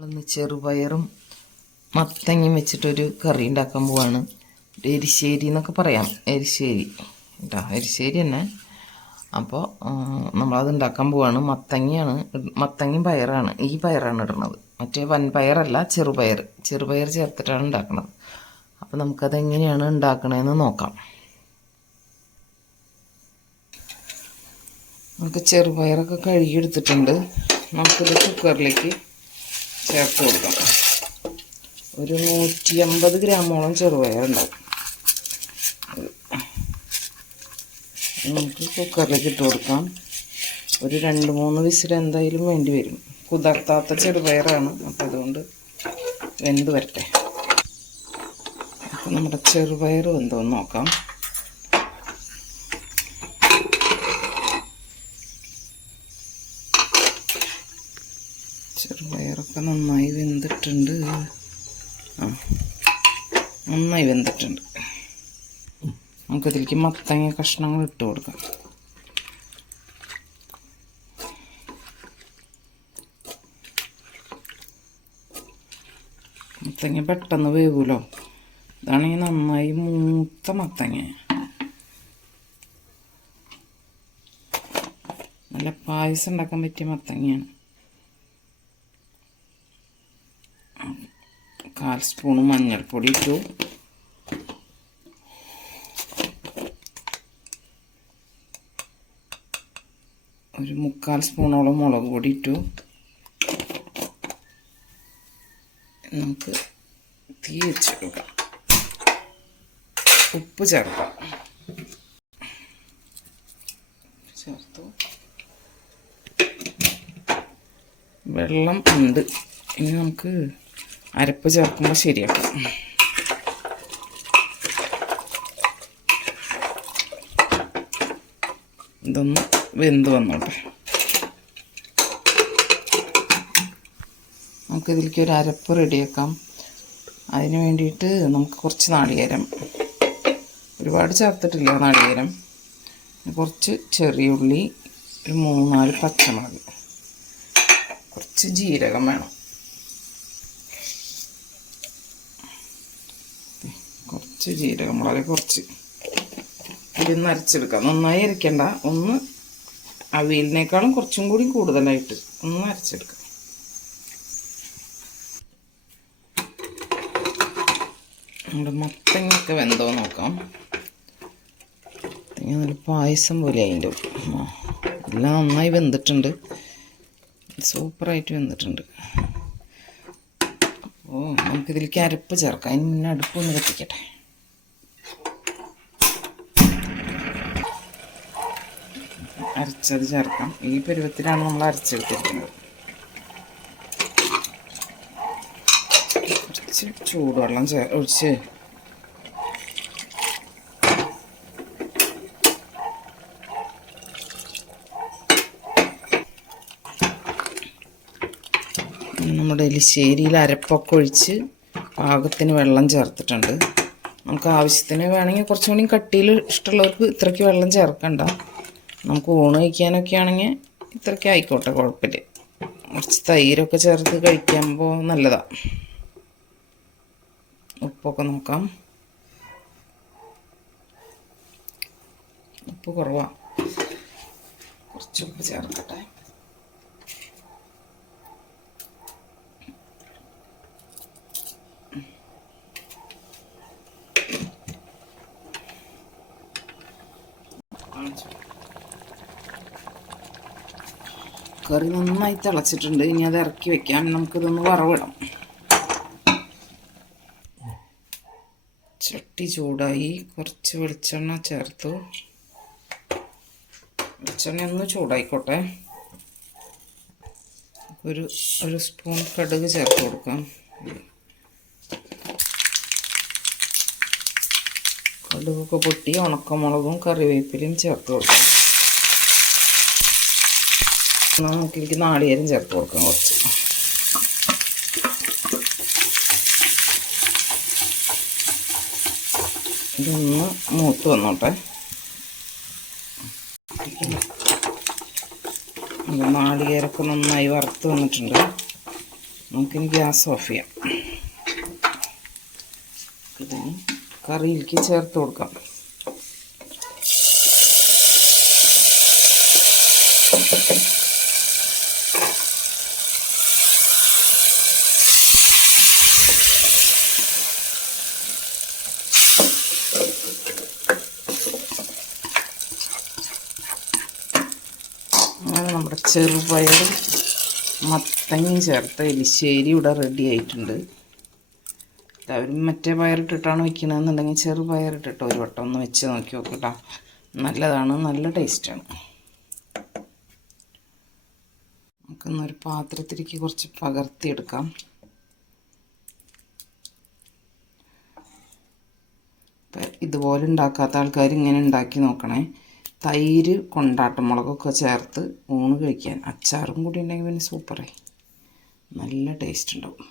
നമ്മളിന്ന് ചെറുപയറും മത്തങ്ങയും വെച്ചിട്ടൊരു കറി ഉണ്ടാക്കാൻ പോവാണ്. എരിശ്ശേരി എന്നൊക്കെ പറയാം. എരിശ്ശേരി കേട്ടോ, എരിശ്ശേരി തന്നെ. അപ്പോൾ നമ്മളത് ഉണ്ടാക്കാൻ പോവാണ്. മത്തങ്ങയും പയറാണ്. ഈ പയറാണ് ഇടുന്നത്, മറ്റേ വൻപയറല്ല, ചെറുപയർ ചേർത്തിട്ടാണ് ഉണ്ടാക്കുന്നത്. അപ്പോൾ നമുക്കതെങ്ങനെയാണ് ഉണ്ടാക്കണതെന്ന് നോക്കാം. നമുക്ക് ചെറുപയറൊക്കെ കഴുകിയെടുത്തിട്ടുണ്ട്. നമുക്കിത് കുക്കറിലേക്ക് ചേർത്ത് കൊടുക്കാം. ഒരു 150 ഗ്രാമോളം ചെറുപയറുണ്ടാവും. നമുക്ക് കുക്കറിലേക്ക് ഇട്ട് കൊടുക്കാം. ഒരു 2-3 വിസിൽ എന്തായാലും വേണ്ടി വരും. കുതിർത്താത്ത ചെറുപയറാണ്, അപ്പോൾ അതുകൊണ്ട് വെന്ത് വരട്ടെ. അപ്പോൾ നമ്മുടെ ചെറുപയർ വെന്തോന്ന് നോക്കാം. ചെറുപയറൊക്കെ നന്നായി വെന്തിട്ടുണ്ട്. നന്നായി വെന്തിട്ടുണ്ട്. നമുക്കിതിലേക്ക് മത്തങ്ങ കഷ്ണങ്ങൾ ഇട്ട് കൊടുക്കാം. മത്തങ്ങ പെട്ടെന്ന് വേവുമല്ലോ. ഇതാണെങ്കിൽ നന്നായി മൂത്ത മത്തങ്ങ, നല്ല പായസം ഉണ്ടാക്കാൻ പറ്റിയ മത്തങ്ങയാണ്. 1/4 സ്പൂണ് മഞ്ഞൾപ്പൊടി ഇട്ടു. ഒരു 3/4 സ്പൂണോളം മുളക് പൊടി ഇട്ടു. നമുക്ക് തീ വെച്ച് കൊടുക്കാം. ഉപ്പ് ചേർക്കാം. ചേർത്തു. വെള്ളം ഉണ്ട്. ഇനി നമുക്ക് അരപ്പ് ചേർക്കുമ്പോൾ ശരിയാക്കാം. ഇതൊന്ന് വെന്ത് വന്നോട്ടെ. നമുക്കിതിലേക്ക് ഒരു അരപ്പ് റെഡിയാക്കാം. അതിന് വേണ്ടിയിട്ട് നമുക്ക് കുറച്ച് നാളികേരം, ഒരുപാട് ചേർത്തിട്ടില്ല നാളികേരം, കുറച്ച് ചെറിയ ഉള്ളി, ഒരു 3-4 പച്ചമുളക്, കുറച്ച് ജീരകം വേണം, കുറച്ച് ജീരകം, വളരെ കുറച്ച്. ഇതൊന്ന് അരച്ചെടുക്കാം. നന്നായി അരയ്ക്കണ്ട, ഒന്ന് അവിയലിനേക്കാളും കുറച്ചും കൂടി കൂടുതലായിട്ട് ഒന്ന് അരച്ചെടുക്കാം. നമ്മുടെ മത്തങ്ങയൊക്കെ വെന്തോ നോക്കാം. മത്തങ്ങ നല്ല പായസം പോലെ അതിൻ്റെ എല്ലാം നന്നായി വെന്തിട്ടുണ്ട്. സൂപ്പറായിട്ട് വെന്തിട്ടുണ്ട്. അപ്പോൾ നമുക്കിതിലേക്ക് അരപ്പ് ചേർക്കാം. അതിന് മുന്നേ അടുപ്പൊന്ന് കത്തിക്കട്ടെ. അരച്ചത് ചേർക്കാം. ഈ പരുവത്തിലാണ് നമ്മൾ അരച്ചെടുത്തിരിക്കുന്നത്. കുറച്ച് ചൂടുവെള്ളം ഒഴിച്ച് നമ്മുടെ എലിശ്ശേരിയിൽ അരപ്പൊക്കെ ഒഴിച്ച് പാകത്തിന് വെള്ളം ചേർത്തിട്ടുണ്ട്. നമുക്ക് ആവശ്യത്തിന് വേണമെങ്കിൽ കുറച്ചും കൂടി കട്ടിയിൽ ഇഷ്ടമുള്ളവർക്ക് ഇത്രയ്ക്ക് വെള്ളം ചേർക്കണ്ട. നമുക്ക് ഊണ് കഴിക്കാനൊക്കെ ആണെങ്കിൽ ഇത്രയ്ക്ക് ആയിക്കോട്ടെ, കുഴപ്പമില്ല. കുറച്ച് തൈരൊക്കെ ചേർത്ത് കഴിക്കുമ്പോൾ നല്ലതാണ്. ഉപ്പൊക്കെ നോക്കാം. ഉപ്പ് കുറവാണ്, കുറച്ച് ഉപ്പ് ചേർക്കട്ടെ. കറി നന്നായി തിളച്ചിട്ടുണ്ട്. ഇനി അത് ഇറക്കി വെക്കാം. നമുക്കിതൊന്ന് വറവിടാം. ചട്ടി ചൂടായി. കുറച്ച് വെളിച്ചെണ്ണ ചേർത്തു. വെളിച്ചെണ്ണ ഒന്ന് ചൂടായിക്കോട്ടെ. ഒരു സ്പൂൺ കടുക് ചേർത്ത് കൊടുക്കാം. കടുകൊക്കെ പൊട്ടി ഉണക്കമുളകും കറിവേപ്പിലയും ചേർത്ത് കൊടുക്കാം. നമുക്കിതിലേക്ക് നാളികേരം ചേർത്ത് കൊടുക്കാം. കുറച്ച് ഇതൊന്ന് മൂത്ത് വന്നോട്ടെ. നാളികേരമൊക്കെ നന്നായി വറുത്ത് വന്നിട്ടുണ്ട്. നമുക്കിനി ഗ്യാസ് ഓഫ് ചെയ്യാം. ഇതിന് കറിയിലേക്ക് ചേർത്ത് കൊടുക്കാം. അങ്ങനെ നമ്മുടെ ചെറുപയറും മത്തങ്ങയും ചേർത്ത എലിശ്ശേരി ഇവിടെ റെഡി ആയിട്ടുണ്ട്. എല്ലാവരും മറ്റേ പയറിട്ടിട്ടാണ് വയ്ക്കണമെന്നുണ്ടെങ്കിൽ ചെറുപയറിട്ടിട്ട് ഒരു വട്ടം ഒന്ന് വെച്ച് നോക്കി നോക്കട്ടോ. നല്ലതാണ്, നല്ല ടേസ്റ്റാണ്. നമുക്കൊന്നൊരു പാത്രത്തിലേക്ക് കുറച്ച് പകർത്തിയെടുക്കാം. ഇതുപോലെ ഉണ്ടാക്കാത്ത ആൾക്കാർ ഇങ്ങനെ ഉണ്ടാക്കി നോക്കണേ. തൈര് കൊണ്ടാട്ടമുളകൊക്കെ ചേർത്ത് ഊണ് കഴിക്കാൻ, അച്ചാറും കൂടി ഉണ്ടെങ്കിൽ പിന്നെ സൂപ്പറായി, നല്ല ടേസ്റ്റ് ഉണ്ടാവും.